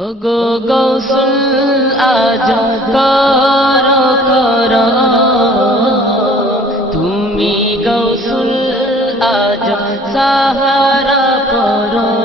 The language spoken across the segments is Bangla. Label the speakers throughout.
Speaker 1: গো গৌসুল আজ কর কর। তুমি গৌসুল আজ সাহারা কর।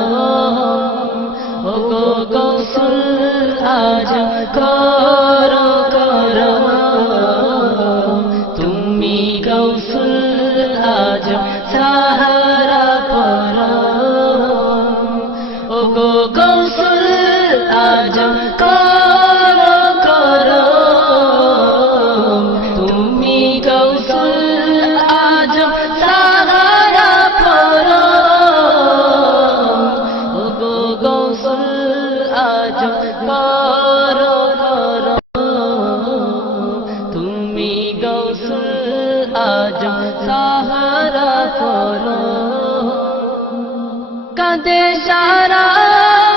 Speaker 1: কাঁদে সারা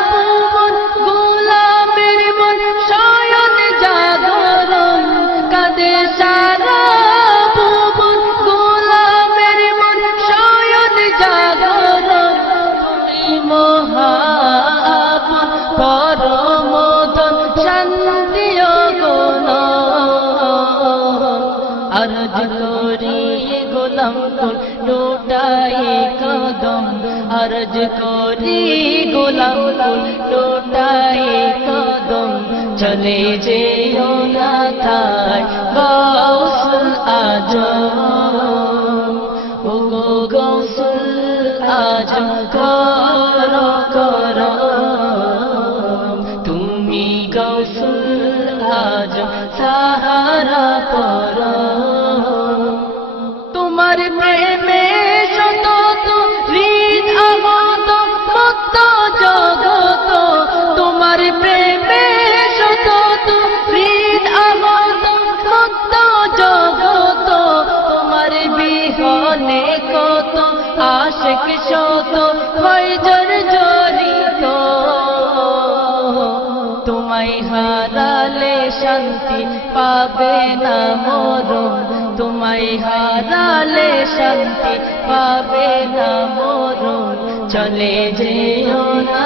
Speaker 1: ভুবন গোলাপের মন শয়ন জাগরণ কাঁদে সারা কুল লোটাই কদম, আরজ করি গোলাম ফুল, লোটাই কদম। চলে যে না তাই, গৌসুল আজ ও গৌসুল আজ আশিক শত হয় জর জড়িত। তোমায় হারালে শান্তি পাবে না মরম তোমায় হারালে শান্তি পাবে না মরম চলে যেও না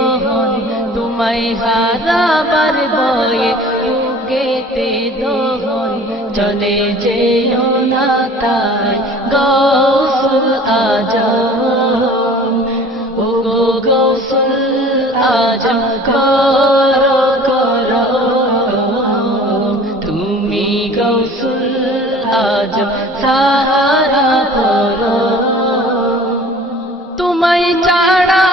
Speaker 1: তোমায় হারাবার ভয়ে বুকেতে দহন। চলে যেও না তাই গৌসুল আজ ও গো গৌসুল আজ কর কর। তুমি গৌসুল আজ সাহারা পর তোমায় চারা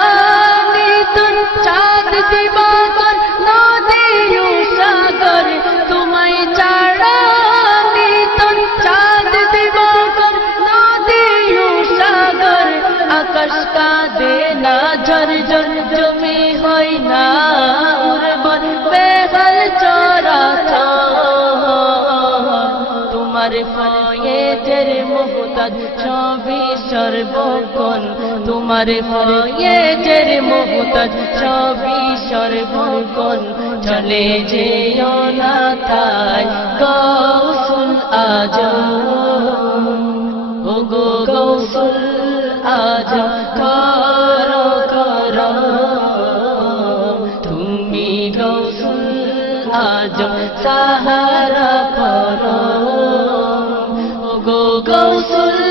Speaker 1: নিতন চাঁদ দিবাকর না ঝর ঝর জমি হয় না উর্বর বেহাল চরা তোমার ফয়েজের মোহতাজ সবই সর্বক্ষণ, তোমার ফয়েজের মোহতাজ সবই সর্বক্ষণ। চলে যেও না তাই গৌসুল আজ সাহারা করো। গো গৌসুল